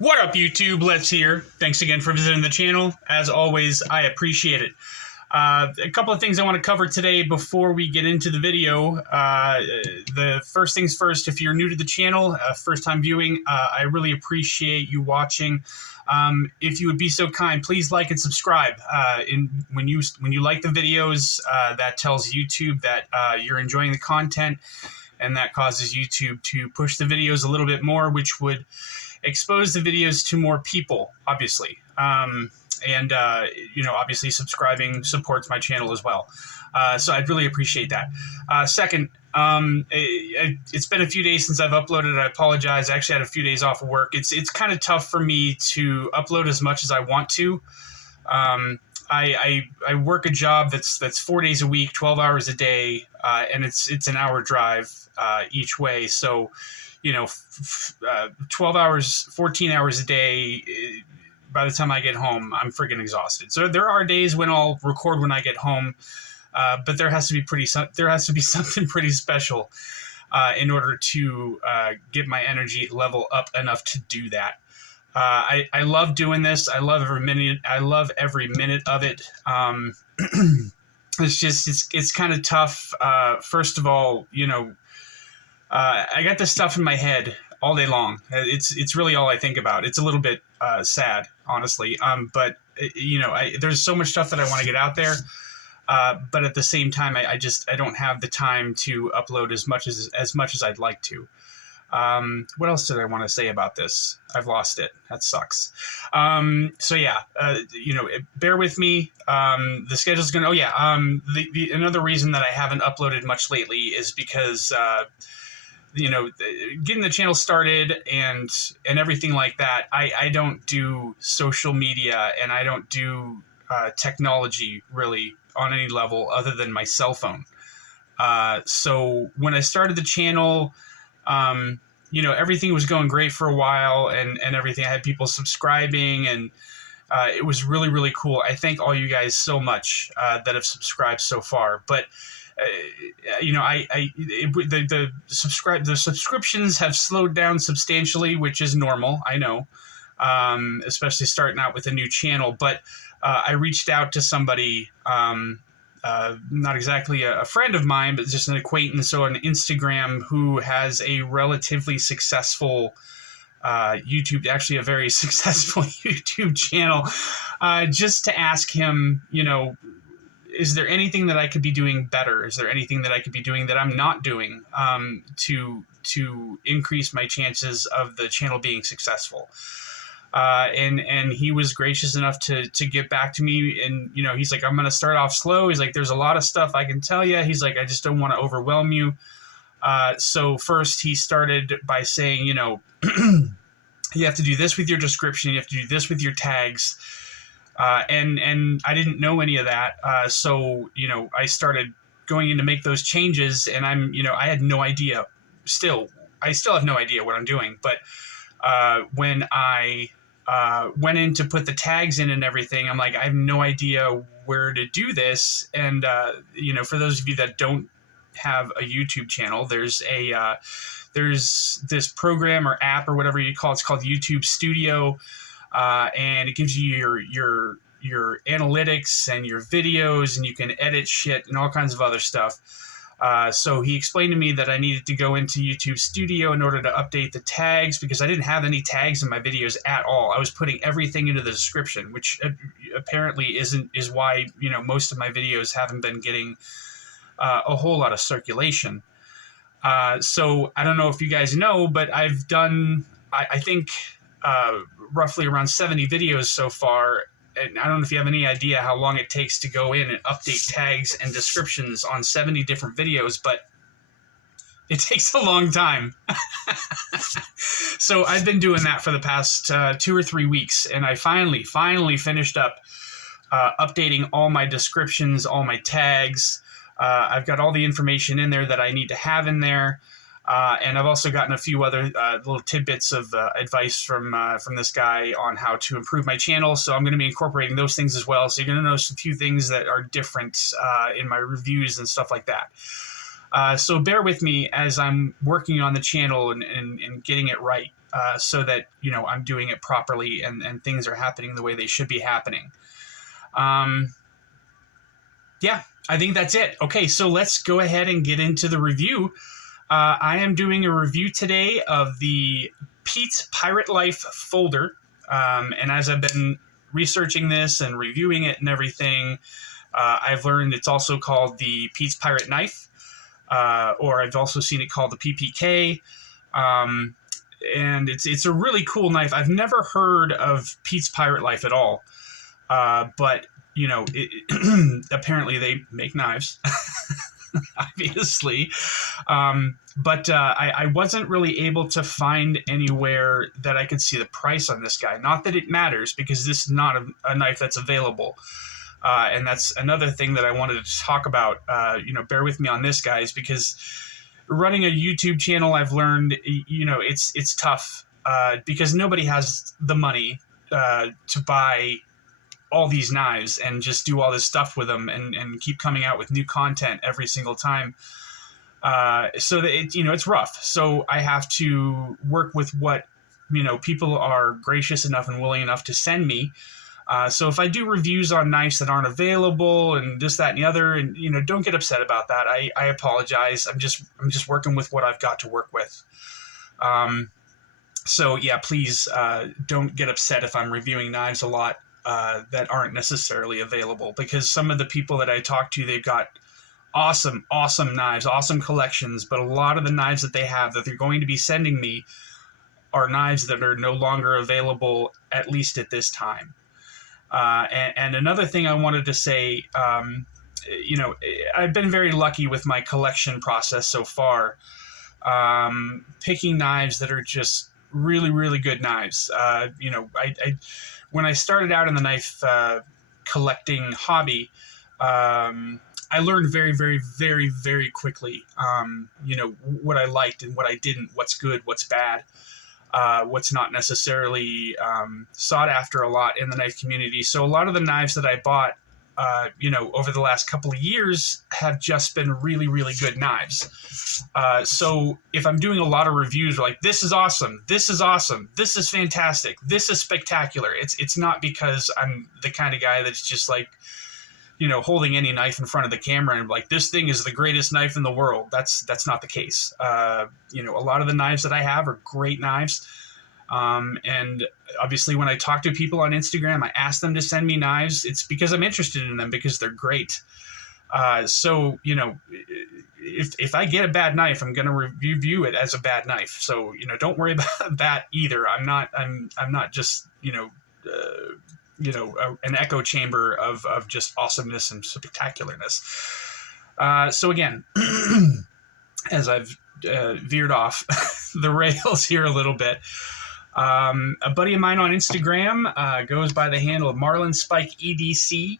What up, YouTube? Let's here. Thanks again for visiting the channel. As always, I appreciate it. A couple of things I want to cover today before we get into the video. The first things first, if you're new to the channel, first time viewing, I really appreciate you watching. If you would be so kind, please like and subscribe. When you like the videos, that tells YouTube that you're enjoying the content, and that causes YouTube to push the videos a little bit more, which would expose the videos to more people, obviously. Obviously subscribing supports my channel as well. So I'd really appreciate that. Second, it's been a few days since I've uploaded. I apologize. I actually had a few days off of work. It's kind of tough for me to upload as much as I want to. I work a job that's 4 days a week, 12 hours a day, and it's an hour drive each way. So, 12 hours, 14 hours a day. By the time I get home, I'm freaking exhausted. So there are days when I'll record when I get home, but there has to be something pretty special in order to get my energy level up enough to do that. I love doing this. I love every minute. I love every minute of it. It's kind of tough. First of all, I got this stuff in my head all day long. It's really all I think about. It's a little bit sad, honestly. But there's so much stuff that I want to get out there. But at the same time, I don't have the time to upload as much as I'd like to. What else did I want to say about this? I've lost it. That sucks. Bear with me. The schedule's going to, another reason that I haven't uploaded much lately is because, getting the channel started and everything like that, I don't do social media and I don't do technology really on any level other than my cell phone. So when I started the channel, everything was going great for a while and everything. I had people subscribing and it was really, really cool. I thank all you guys so much that have subscribed so far. But the subscriptions have slowed down substantially, which is normal. I know, especially starting out with a new channel. But I reached out to somebody, not exactly a friend of mine, but just an acquaintance on Instagram who has a relatively successful YouTube, actually a very successful YouTube channel, just to ask him, is there anything that I could be doing better? Is there anything that I could be doing that I'm not doing to increase my chances of the channel being successful? And he was gracious enough to get back to me. And, he's like, I'm going to start off slow. He's like, there's a lot of stuff I can tell you. He's like, I just don't want to overwhelm you. So first he started by saying, you have to do this with your description. You have to do this with your tags. And I didn't know any of that. So I started going in to make those changes, and I had no idea. I still have no idea what I'm doing. But when I went in to put the tags in and everything, I'm like, I have no idea where to do this. And for those of you that don't have a YouTube channel, there's this program or app or whatever you call it. It's called YouTube Studio. And it gives you your analytics and your videos, and you can edit shit and all kinds of other stuff. So he explained to me that I needed to go into YouTube Studio in order to update the tags, because I didn't have any tags in my videos at all. I was putting everything into the description, which apparently is why most of my videos haven't been getting a whole lot of circulation. So I don't know if you guys know, but I've done I think roughly around 70 videos so far. And I don't know if you have any idea how long it takes to go in and update tags and descriptions on 70 different videos, but it takes a long time. So I've been doing that for the past 2 or 3 weeks, and I finally finished up updating all my descriptions, all my tags. I've got all the information in there that I need to have in there. And I've also gotten a few other little tidbits of advice from this guy on how to improve my channel. So I'm going to be incorporating those things as well. So you're going to notice a few things that are different in my reviews and stuff like that. So bear with me as I'm working on the channel and getting it right. so that, I'm doing it properly and things are happening the way they should be happening. Yeah, I think that's it. Okay, so let's go ahead and get into the review. I am doing a review today of the Pete's Pirate Life folder. And as I've been researching this and reviewing it and everything, I've learned it's also called the Pete's Pirate Knife, or I've also seen it called the PPK. And it's a really cool knife. I've never heard of Pete's Pirate Life at all, but apparently they make knives, obviously. But I wasn't really able to find anywhere that I could see the price on this guy. Not that it matters, because this is not a knife that's available. And that's another thing that I wanted to talk about. Bear with me on this, guys, because running a YouTube channel, I've learned, it's tough because nobody has the money to buy all these knives and just do all this stuff with them and keep coming out with new content every single time. So that it's rough. So I have to work with what, people are gracious enough and willing enough to send me. So if I do reviews on knives that aren't available and this, that, and the other, and, don't get upset about that. I apologize. I'm just working with what I've got to work with. So yeah, please, don't get upset if I'm reviewing knives a lot, that aren't necessarily available, because some of the people that I talk to, they've got awesome knives, awesome collections, but a lot of the knives that they have that they're going to be sending me are knives that are no longer available, at least at this time. And another thing I wanted to say, I've been very lucky with my collection process so far, picking knives that are just really, really good knives. When I started out in the knife collecting hobby, I learned very, very, very, very quickly, what I liked and what I didn't, what's good, what's bad, what's not necessarily sought after a lot in the knife community. So a lot of the knives that I bought, over the last couple of years have just been really, really good knives. So if I'm doing a lot of reviews like, this is awesome, this is awesome, this is fantastic, this is spectacular, it's not because I'm the kind of guy that's just like, holding any knife in front of the camera and like, this thing is the greatest knife in the world. That's not the case. A lot of the knives that I have are great knives. And obviously when I talk to people on Instagram, I ask them to send me knives. It's because I'm interested in them, because they're great. So, if I get a bad knife, I'm going to review it as a bad knife. So, don't worry about that either. I'm not just, an echo chamber of just awesomeness and spectacularness. So again, as I've veered off the rails here a little bit, a buddy of mine on Instagram goes by the handle of Marlin Spike EDC,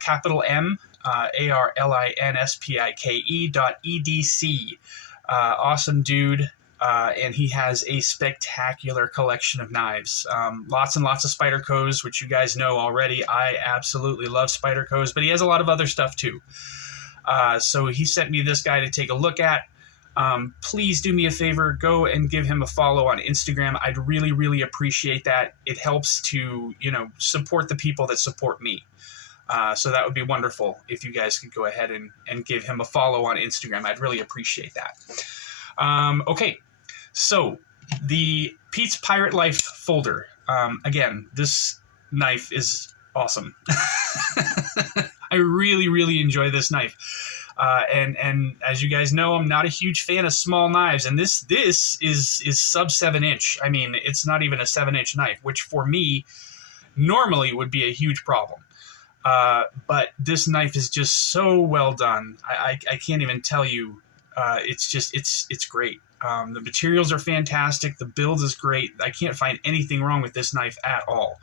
capital M, ARLINSPIKE.EDC. Awesome dude. And he has a spectacular collection of knives. Lots and lots of Spydercos, which you guys know already. I absolutely love Spydercos, but he has a lot of other stuff too. So he sent me this guy to take a look at. Please do me a favor, go and give him a follow on Instagram. I'd really, really appreciate that. It helps to, support the people that support me. So that would be wonderful if you guys could go ahead and give him a follow on Instagram. I'd really appreciate that. Okay, so the Pete's Pirate Life folder. Again, this knife is awesome. I really, really enjoy this knife. And as you guys know, I'm not a huge fan of small knives, and this is sub 7-inch. I mean, it's not even a 7-inch knife, which for me normally would be a huge problem. But this knife is just so well done. I can't even tell you. It's great. The materials are fantastic. The build is great. I can't find anything wrong with this knife at all.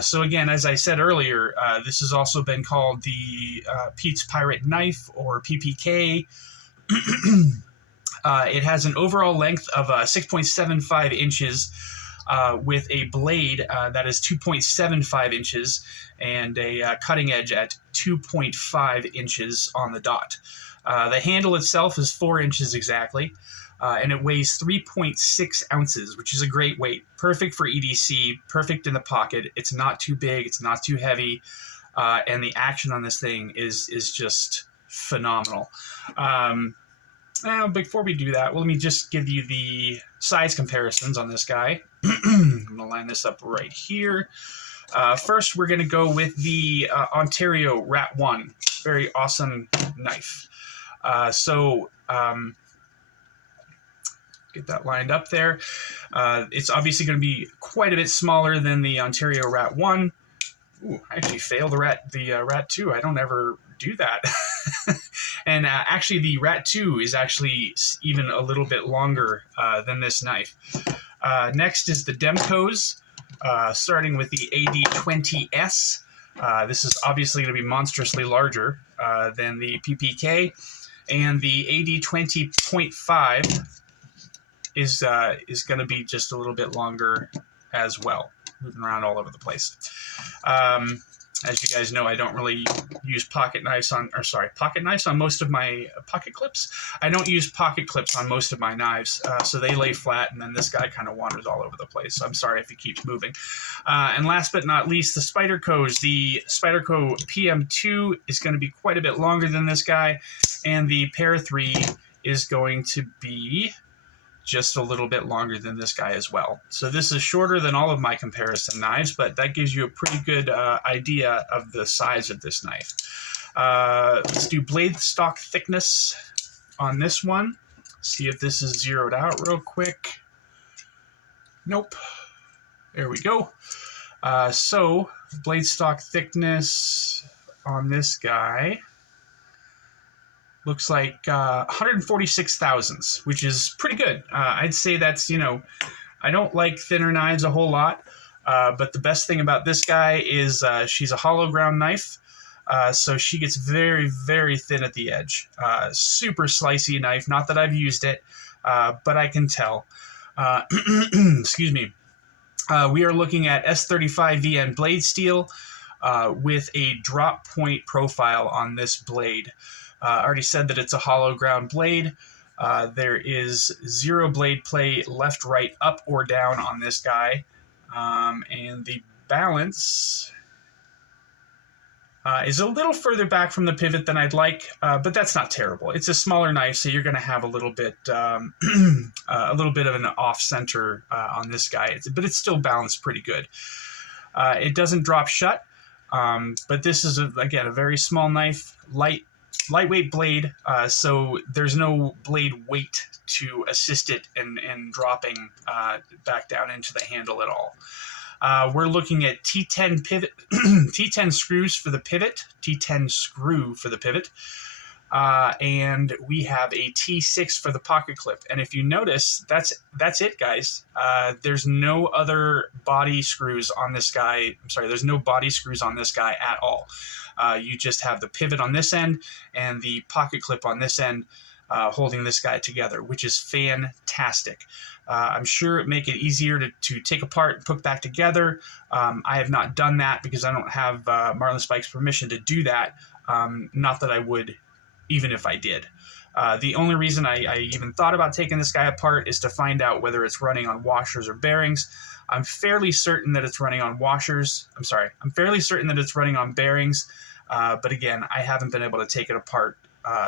So again, as I said earlier, this has also been called the Pete's Pirate Knife, or PPK. It has an overall length of 6.75 inches with a blade that is 2.75 inches and a cutting edge at 2.5 inches on the dot. The handle itself is 4 inches exactly, and it weighs 3.6 ounces, which is a great weight. Perfect for EDC, perfect in the pocket. It's not too big, it's not too heavy, and the action on this thing is just phenomenal. Before we do that, well, let me just give you the size comparisons on this guy. I'm going to line this up right here. First, we're going to go with the Ontario Rat 1. Very awesome knife. Get that lined up there. It's obviously going to be quite a bit smaller than the Ontario Rat 1. Ooh, I actually failed the Rat 2. I don't ever do that. And actually, the Rat 2 is actually even a little bit longer than this knife. Next is the Demkos, starting with the AD20S. This is obviously going to be monstrously larger than the PPK. And the AD20.5 is going to be just a little bit longer as well, moving around all over the place. As you guys know, I don't really use pocket knives on most of my pocket clips. I don't use pocket clips on most of my knives, so they lay flat, and then this guy kind of wanders all over the place. So I'm sorry if he keeps moving. And last but not least, the Spydercos. The Spyderco PM2 is going to be quite a bit longer than this guy, and the Pair 3 is going to be just a little bit longer than this guy as well. So this is shorter than all of my comparison knives, but that gives you a pretty good idea of the size of this knife. Let's do blade stock thickness on this one. See if this is zeroed out real quick. Nope. There we go. So blade stock thickness on this guy looks like 146 thousandths, which is pretty good. I'd say that's, I don't like thinner knives a whole lot, but the best thing about this guy is she's a hollow ground knife, so she gets very, very thin at the edge. Super slicey knife, not that I've used it, but I can tell. Excuse me. We are looking at S35 VN blade steel with a drop point profile on this blade. I already said that it's a hollow ground blade. There is zero blade play left, right, up, or down on this guy. And the balance is a little further back from the pivot than I'd like, but that's not terrible. It's a smaller knife, so you're going to have a little bit of an off-center on this guy. But it's still balanced pretty good. It doesn't drop shut, but this is, again, a very small knife, lightweight blade, so there's no blade weight to assist it in dropping back down into the handle at all. We're looking at T10 pivot, T10 screws for the pivot, T10 screw for the pivot, and we have a T6 for the pocket clip. And if you notice, that's it, guys. There's no other body screws on this guy. I'm sorry, there's no body screws on this guy at all. You just have the pivot on this end and the pocket clip on this end holding this guy together, which is fantastic. I'm sure it make it easier to take apart and put back together. I have not done that because I don't have Marlin Spike's permission to do that. Not that I would, even if I did. The only reason I even thought about taking this guy apart is to find out whether it's running on washers or bearings. I'm fairly certain that it's running on washers. I'm fairly certain that it's running on bearings. But again, I haven't been able to take it apart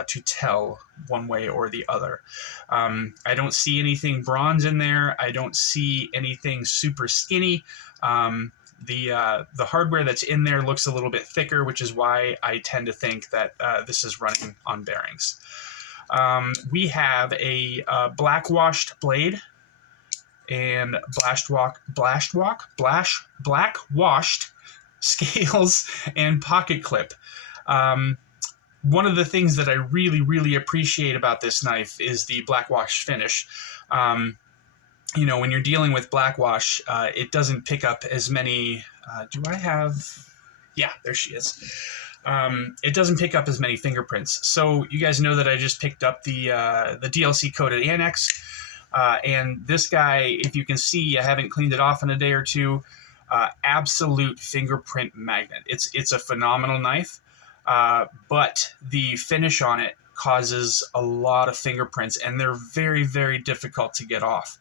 to tell one way or the other. I don't see anything bronze in there. I don't see anything super skinny. The hardware that's in there looks a little bit thicker, which is why I tend to think that this is running on bearings. We have a black washed blade and black washed scales and pocket clip. One of the things that I really, really appreciate about this knife is the black wash finish. When you're dealing with black wash, it doesn't pick up as many. Yeah, there she is. It doesn't pick up as many fingerprints. So you guys know that I just picked up the DLC coated Annex. And this guy, if you can see, I haven't cleaned it off in a day or two. Absolute fingerprint magnet. It's a phenomenal knife, but the finish on it causes a lot of fingerprints, and they're very, very difficult to get off.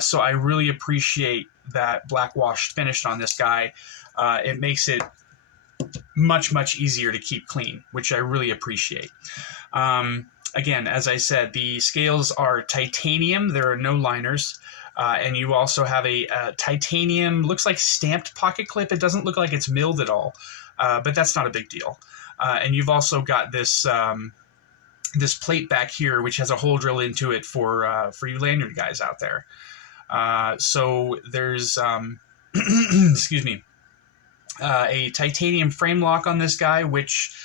So I really appreciate that black washed finish on this guy. It makes it much, much easier to keep clean, which I really appreciate. Again, as I said, the scales are titanium. There are no liners. And you also have a titanium, looks like stamped pocket clip. It doesn't look like it's milled at all, but that's not a big deal. And you've also got this this plate back here, which has a hole drilled into it for you lanyard guys out there. So there's, excuse me, a titanium frame lock on this guy, which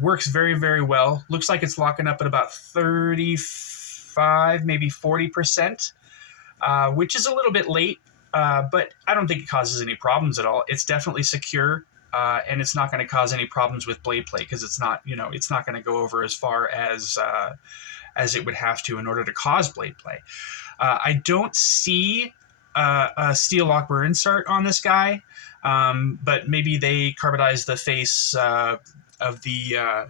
works very, very well. Looks like it's locking up at about 35, maybe 40%. Which is a little bit late, but I don't think it causes any problems at all. It's definitely secure, and it's not going to cause any problems with blade play because it's not, it's not going to go over as far as it would have to in order to cause blade play. I don't see a steel lock burr insert on this guy, but maybe they carbonized the face of the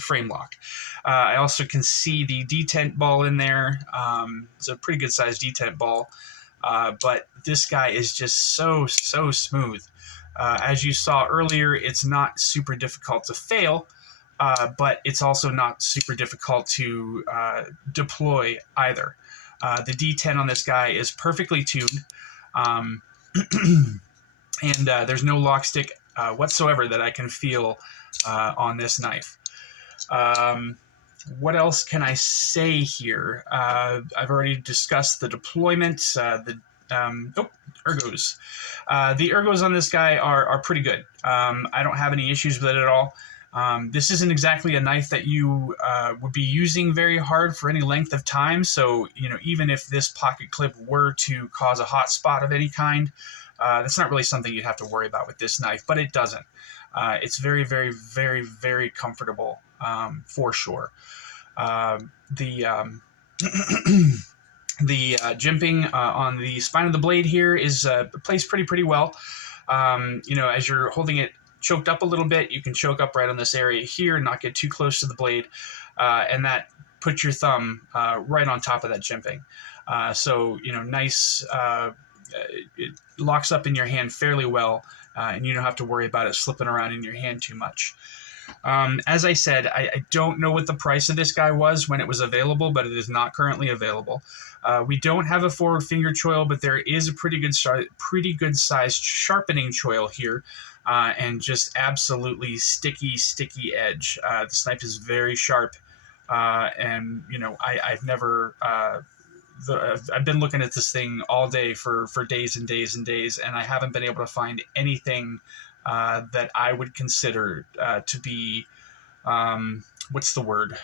frame lock. I also can see the detent ball in there. It's a pretty good sized detent ball, but this guy is just so smooth. As you saw earlier, it's not super difficult to fail, but it's also not super difficult to deploy either. The D10 on this guy is perfectly tuned, and there's no lock stick whatsoever that I can feel on this knife. What else can I say here? I've already discussed the deployment, ergos. The ergos on this guy are pretty good. I don't have any issues with it at all. This isn't exactly a knife that you would be using very hard for any length of time. So, even if this pocket clip were to cause a hot spot of any kind, that's not really something you'd have to worry about with this knife, but it doesn't. It's very, very, very, very comfortable, for sure. The jimping on the spine of the blade here is placed pretty well. As you're holding it choked up a little bit, you can choke up right on this area here and not get too close to the blade, and that puts your thumb right on top of that jimping. So nice. It locks up in your hand fairly well, and you don't have to worry about it slipping around in your hand too much. As I said, I don't know what the price of this guy was when it was available, but it is not currently available. We don't have a forward finger choil, but there is a pretty good sized sharpening choil here, and just absolutely sticky edge. This knife is very sharp, and I've never. I've been looking at this thing all day for days and days and days, and I haven't been able to find anything that I would consider to be, what's the word?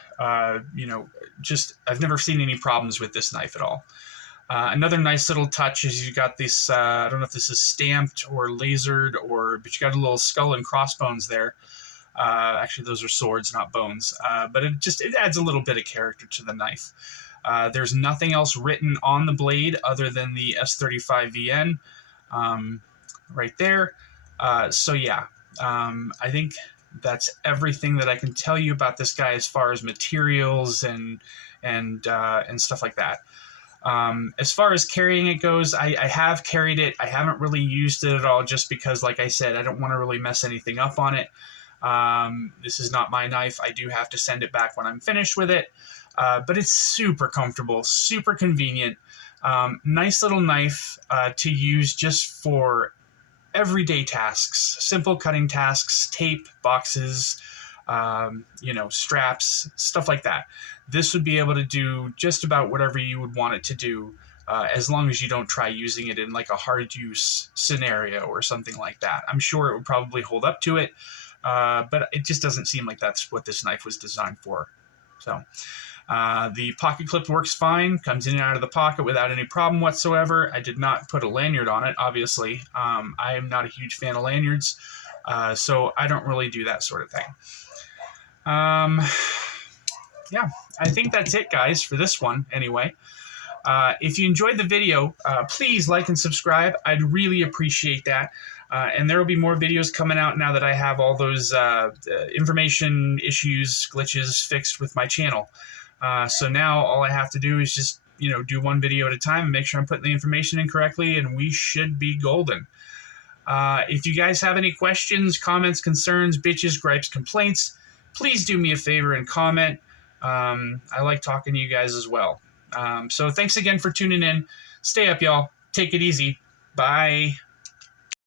Just I've never seen any problems with this knife at all. Another nice little touch is you got this, I don't know if this is stamped or lasered, but you got a little skull and crossbones there. Actually, those are swords, not bones. But it adds a little bit of character to the knife. There's nothing else written on the blade other than the S35VN right there. So yeah, I think that's everything that I can tell you about this guy as far as materials and stuff like that. As far as carrying it goes, I have carried it. I haven't really used it at all just because, like I said, I don't want to really mess anything up on it. This is not my knife. I do have to send it back when I'm finished with it. But it's super comfortable, super convenient. Nice little knife to use just for everyday tasks, simple cutting tasks, tape, boxes, straps, stuff like that. This would be able to do just about whatever you would want it to do, as long as you don't try using it in like a hard use scenario or something like that. I'm sure it would probably hold up to it, but it just doesn't seem like that's what this knife was designed for. So the pocket clip works fine, comes in and out of the pocket without any problem whatsoever. I did not put a lanyard on it, obviously. I am not a huge fan of lanyards, so I don't really do that sort of thing. Yeah, I think that's it, guys, for this one, anyway. If you enjoyed the video, please like and subscribe. I'd really appreciate that. And there will be more videos coming out now that I have all those information issues, glitches fixed with my channel. So now all I have to do is just, do one video at a time and make sure I'm putting the information in correctly, and we should be golden. If you guys have any questions, comments, concerns, bitches, gripes, complaints, please do me a favor and comment. I like talking to you guys as well. So thanks again for tuning in. Stay up, y'all. Take it easy. Bye.